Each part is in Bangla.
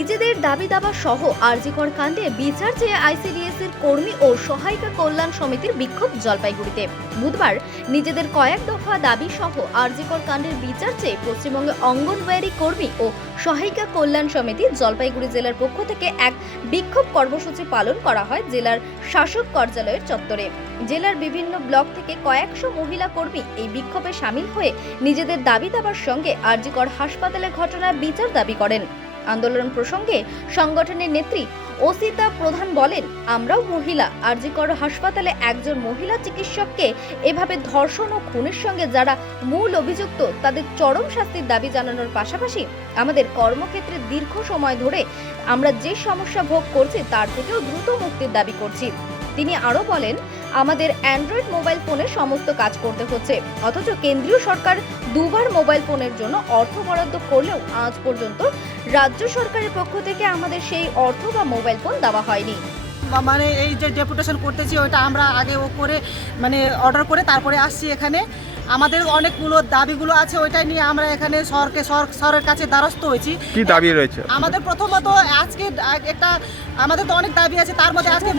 নিজেদের দাবি দাবা সহ আরজিকর কাণ্ডে বিচার চেয়ে আইসিডিএসের কর্মী ও সহায়িকা কল্যাণ সমিতির বিক্ষোভ জলপাইগুড়িতে। বুধবার নিজেদের কয়েক দফা দাবি সহ আরজিকর কাণ্ডের বিচার চেয়ে পশ্চিমবঙ্গে অঙ্গনওয়াড়ি কর্মী ও সহায়িকা কল্যাণ সমিতি জলপাইগুড়ি জেলার পক্ষ থেকে এক বিক্ষোভ কর্মসূচি পালন করা হয় জেলার শাসক কার্যালয়ের চত্বরে। জেলার বিভিন্ন ব্লক থেকে কয়েকশো মহিলা কর্মী এই বিক্ষোভে সামিল হয়ে নিজেদের দাবি দাবার সঙ্গে আরজিকর হাসপাতালের ঘটনার বিচার দাবি করেন। আন্দোলন প্রসঙ্গে সংগঠনের নেত্রী অসিতা প্রধান বলেন, আমরাও মহিলা। আরজিকর হাসপাতালে একজন মহিলা চিকিৎসককে এভাবে ধর্ষণ ও খুনের সঙ্গে যারা মূল অভিযুক্ত তাদের চরম শাস্তির দাবি জানানোর পাশাপাশি আমাদের কর্মক্ষেত্রে দীর্ঘ সময় ধরে আমরা যে সমস্যা ভোগ করছি তার থেকেও দ্রুত মুক্তির দাবি করছি। তিনি আরও বলেন, আমাদের অ্যান্ড্রয়েড মোবাইল ফোনে সমস্ত কাজ করতে হচ্ছে, অথচ কেন্দ্রীয় সরকার দুবার মোবাইল ফোনের জন্য অর্থ বরাদ্দ করলেও আজ পর্যন্ত রাজ্য সরকারের পক্ষ থেকে আমাদের সেই অর্থ বা মোবাইল ফোন দেওয়া হয়নি। মানে এই যে ডেপুটেশন করতেছি ওইটা আমরা আগে করে মানে অর্ডার করে তারপরে আসছি এখানে। আমাদের অনেকগুলো দাবিগুলো আছে, ওইটাই নিয়ে আমরা এখানে সরকারের কাছে দ্বারস্থ হয়েছি। কি দাবি রয়েছে আমাদের? প্রথমত আজকে একটা আমাদের তো অনেক দাবি আছে, তার মধ্যে আজকে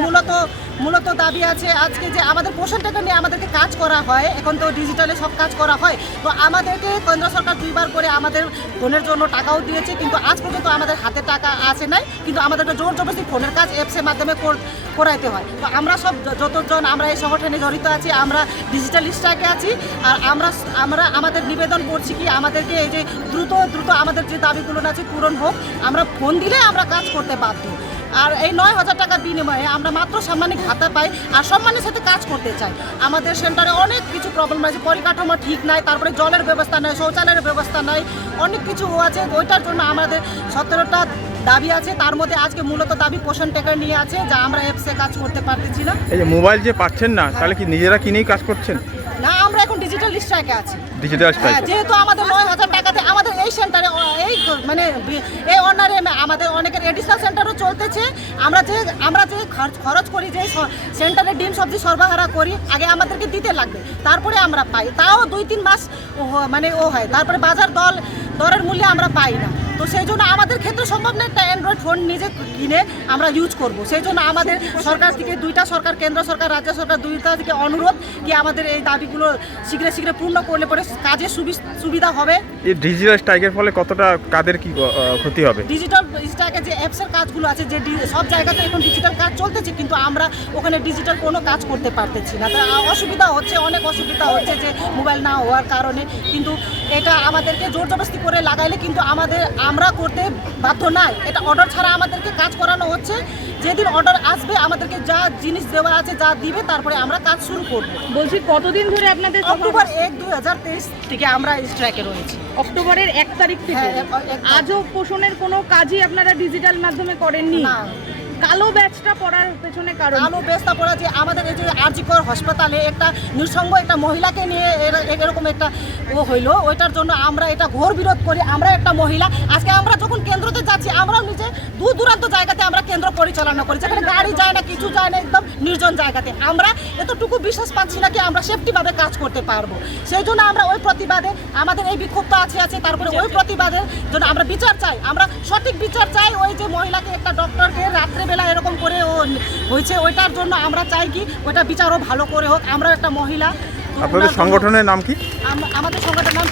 মূলত দাবি আছে আজকে যে আমাদের পোষণটাকে নিয়ে আমাদেরকে কাজ করা হয়। এখন তো ডিজিটালে সব কাজ করা হয়, তো আমাদেরকে কেন্দ্র সরকার দুইবার করে আমাদের ফোনের জন্য টাকাও দিয়েছে, কিন্তু আজ পর্যন্ত আমাদের হাতে টাকা আসে নাই। কিন্তু আমাদেরকে জোর জবরদস্তি ফোনের কাজ অ্যাপসের মাধ্যমে করাইতে হয়। তো আমরা সব যতজন আমরা এই সংগঠনে জড়িত আছি, আমরা ডিজিটাল স্ট্রাইকে আছি। আর আমরা আমাদের নিবেদন করছি কি আমাদেরকে এই যে দ্রুত আমাদের যে দাবিগুলো আছে পূরণ হোক। আমরা ফোন দিলে আমরা কাজ করতে বাধ্য। আর এই 9,000 টাকা বিনিময়ে আমরা মাত্র সাম্মানিক ভাতা পাই আর সম্মানের সাথে কাজ করতে চাই। আমাদের সেন্টারে অনেক কিছু প্রবলেম আছে, পরিকাঠামো ঠিক নাই, তারপরে জলের ব্যবস্থা নাই, শৌচালয়ের ব্যবস্থা নাই, অনেক কিছু আছে। ওইটার জন্য আমাদের 17টা দাবি আছে, তার মধ্যে আজকে মূলত দাবি পোষণ টেকার নিয়ে আছে, যা আমরা অ্যাপসে কাজ করতে পারতেছি না। এই যে মোবাইল যে পাচ্ছেন না, তাহলে কি নিজেরা কিনেই কাজ করছেন? না, আমরা এখন ডিজিটাল স্ট্রাইকে আছি। ডিজিটাল স্ট্রাইক, যেহেতু আমাদের 9,000 টাকাতে আমাদের এই সেন্টারে এই মানে এই অনারে আমাদের অনেকের এডিশনাল সেন্টারও চলতেছে। আমরা যে খরচ করি, যে সেন্টারে ডিম সবজি সরবরাহ করি, আগে আমাদেরকে দিতে লাগবে, তারপরে আমরা পাই। তাও 2-3 মাস মানে হয়, তারপরে বাজার দরের মূল্যে আমরা পাই না। তো সেই জন্য আমাদের ক্ষেত্রে সম্ভব না একটা অ্যান্ড্রয়েড ফোন নিজে কিনে আমরা ইউজ করব। সেই জন্য আমাদের সরকার থেকে দুইটা সরকার, কেন্দ্র সরকার, রাজ্য সরকার দুইটা থেকে অনুরোধ কি আমাদের এই দাবিগুলো শীঘ্র পূর্ণ করলে পরে কাজে সুবিধা হবে। এই ডিজিটাল স্ট্রাইকের ফলে কতটা কাদের কি ক্ষতি হবে? ডিজিটাল স্ট্রাইকের যে অ্যাপসের কাজগুলো আছে, যে সব জায়গাতে এখন ডিজিটাল কাজ চলতেছে, কিন্তু আমরা ওখানে ডিজিটাল কোনো কাজ করতে পারতেছি না। অসুবিধা হচ্ছে, অনেক অসুবিধা হচ্ছে যে মোবাইল না হওয়ার কারণে। কিন্তু এটা আমাদেরকে জোর জবরদস্তি করে লাগাইলে কিন্তু আমরা করতে বাধ্য নাই। এটা অর্ডার ছাড়া আমাদেরকে কাজ করানো হচ্ছে। যেদিন অর্ডার আসবে আমাদেরকে যা জিনিস দেওয়া আছে, যা দিবে, তারপরে আমরা কাজ শুরু করব। বলছি, কতদিন ধরে আপনাদের? অক্টোবর 1, 2023 থেকে আমরা স্ট্রাইকে রয়েছি। অক্টোবরের 1 তারিখ থেকে? আজও পোষণের কোনো কাজই আপনারা ডিজিটাল মাধ্যমে করেননি? না। কালো ব্যাচটা পড়ার পেছনে কারণ? কালো ব্যাচটা পড়া যে আমাদের এই যে আরজিকর হাসপাতালে একটা নৃসঙ্গ একটা মহিলাকে নিয়ে এরকম একটা হইলো, ওইটার জন্য আমরা এটা ঘোর বিরোধ করি। আমরা একটা মহিলা, আজকে আমরা যখন কেন্দ্রতে যাচ্ছি, আমরাও নিজে দূর দূরান্ত জায়গাতে আমরা কেন্দ্র পরিচালনা করি, যেখানে গাড়ি যায় না, কিছু যায় না, একদম নির্জন জায়গাতে। আমরা এতটুকু বিশ্বাস পাচ্ছি না কি আমরা সেফটিভাবে কাজ করতে পারবো। সেই জন্য আমরা ওই প্রতিবাদে আমাদের এই বিক্ষোভটা আছে। তারপরে ওই প্রতিবাদের জন্য আমরা বিচার চাই, আমরা সঠিক বিচার চাই। ওই যে মহিলাকে, একটা ডক্টরকে রাত্রেবেলা এরকম করে হয়েছে, ওইটার জন্য আমরা চাই কি ওইটা বিচারও ভালো করে হোক। আমরা একটা মহিলা। আপনাদের সংগঠনের নাম কি? আমাদের সংগঠনের নাম